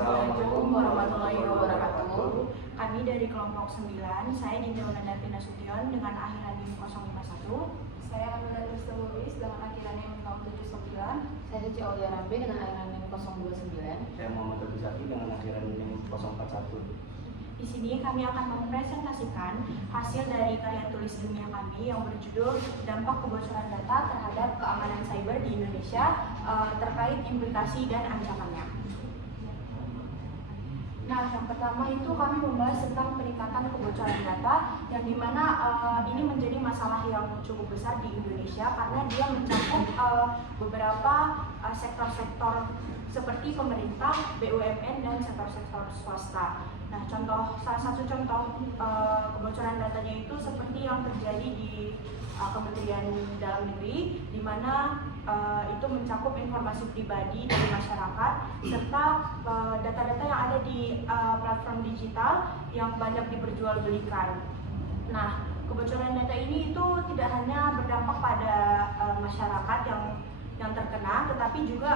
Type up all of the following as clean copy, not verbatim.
Assalamualaikum warahmatullahi wabarakatuh. Kami dari kelompok 9, saya Dinda Wulandari Nasution dengan akhiran NIM 051. Saya Amanda Luis dengan akhiran NIM 079. Saya Cici Aulia Rambe dengan akhiran NIM 029. Saya Muhammad Abdul Zaki dengan akhiran NIM 041. Di sini kami akan mempresentasikan hasil dari karya tulis ilmiah kami yang berjudul Dampak Kebocoran Data Terhadap Keamanan Cyber di Indonesia terkait implikasi dan ancamannya. Nah, yang pertama itu kami membahas tentang peningkatan kebocoran data yang dimana ini menjadi masalah yang cukup besar di Indonesia karena dia mencakup beberapa sektor-sektor seperti pemerintah, BUMN, dan sektor-sektor swasta. Nah, salah satu contoh kebocoran datanya itu seperti yang terjadi di Kementerian Dalam Negeri, di mana itu mencakup informasi pribadi dari masyarakat serta data-data yang ada di platform digital yang banyak diperjualbelikan. Nah, kebocoran data ini itu tidak hanya berdampak pada masyarakat yang terkena, tetapi juga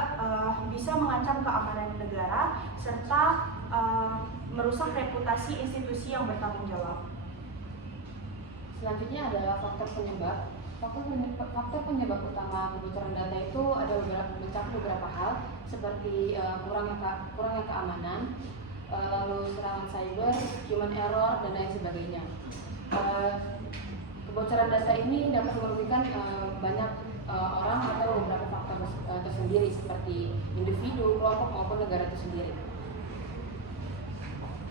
bisa mengancam keamanan negara serta merusak reputasi institusi yang bertanggung jawab. Selanjutnya adalah faktor penyebab. Faktor penyebab utama kebocoran data itu ada mencakup beberapa hal seperti kurangnya keamanan, lalu serangan cyber, human error, dan lain sebagainya. Kebocoran data ini dapat merugikan banyak orang atau beberapa faktor tersendiri seperti individu, kelompok maupun negara itu sendiri.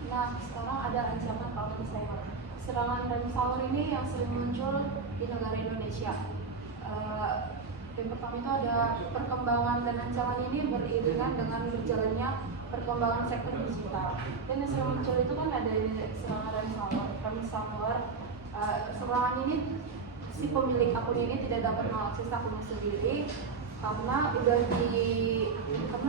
Nah, sekarang ada ancaman keamanan cyber. Serangan ransomware ini yang sering muncul di negara Indonesia. Yang pertama itu ada perkembangan dan ancaman ini beriringan dengan berjalannya perkembangan sektor digital. Dan yang sering muncul itu kan ada serangan ransomware. Serangan ini si pemilik akun ini tidak dapat mengakses akunnya sendiri karena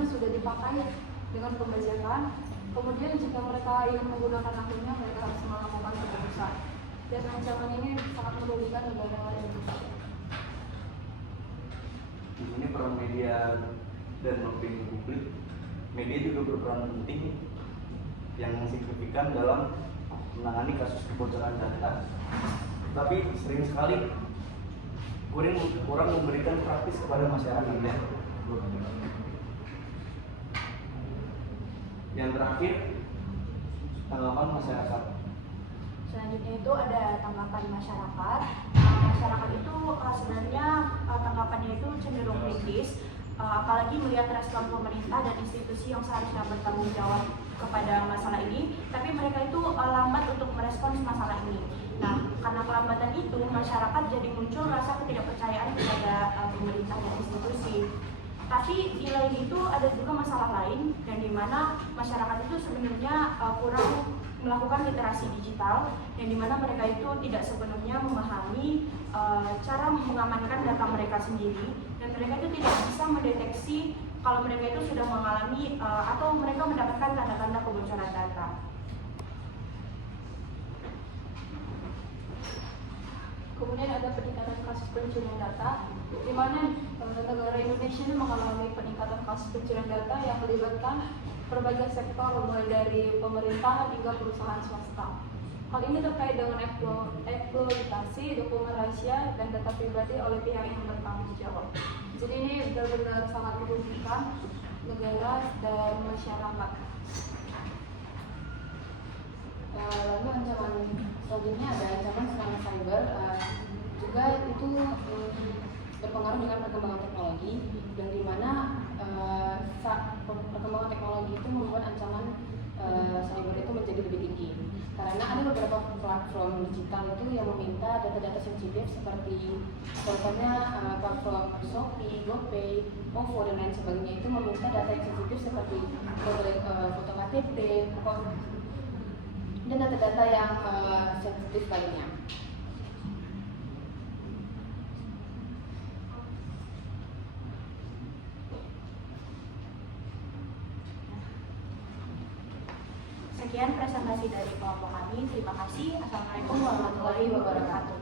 sudah dipakai dengan pembajakan. Kemudian jika mereka ingin menggunakan akunnya, mereka harus melakukan tebusan. Dan ancaman ini sangat merugikan negara Indonesia. Di sini peran media dan opini publik, media juga berperan penting yang signifikan dalam menangani kasus kebocoran data. Tapi sering sekali kurang memberikan praktis kepada masyarakatnya. Yang terakhir, tanggapan masyarakat. Selanjutnya itu ada tanggapan masyarakat. Masyarakat itu sebenarnya tanggapannya itu cenderung kritis, apalagi melihat respon pemerintah dan institusi yang seharusnya bertanggung jawab kepada masalah ini, tapi mereka itu lambat untuk merespons masalah ini. Nah, karena kelambatan itu, masyarakat jadi muncul rasa ketidakpercayaan kepada pemerintah dan institusi. Tapi di lain itu ada juga masalah lain, dan di mana masyarakat itu sebenarnya kurang melakukan literasi digital, yang dimana mereka itu tidak sepenuhnya memahami cara mengamankan data mereka sendiri, dan mereka itu tidak bisa mendeteksi kalau mereka itu sudah mengalami atau mereka mendapatkan tanda-tanda kebocoran data. Kemudian ada peningkatan kasus pencurian data, di mana negara Indonesia ini mengalami peningkatan kasus pencurian data yang melibatkan berbagai sektor, mulai dari pemerintah hingga perusahaan swasta. Hal ini terkait dengan eksploitasi dokumen rahasia dan data pribadi oleh pihak yang bertanggung jawab. Jadi ini benar-benar sangat merugikan negara dan masyarakat. Lalu ancaman selanjutnya ada ancaman serangan cyber, juga itu berpengaruh dengan perkembangan teknologi, dan di mana perkembangan teknologi itu membuat ancaman cyber itu menjadi lebih tinggi. Karena ada beberapa platform digital itu yang meminta data-data sensitif seperti contohnya platform Shopee, GoPay, OVO, dan lain sebagainya itu meminta data yang sensitif seperti foto KTP, dan data-data yang sensitif lainnya. Sekian presentasi dari kelompok kami. Terima kasih. Assalamualaikum warahmatullahi wabarakatuh.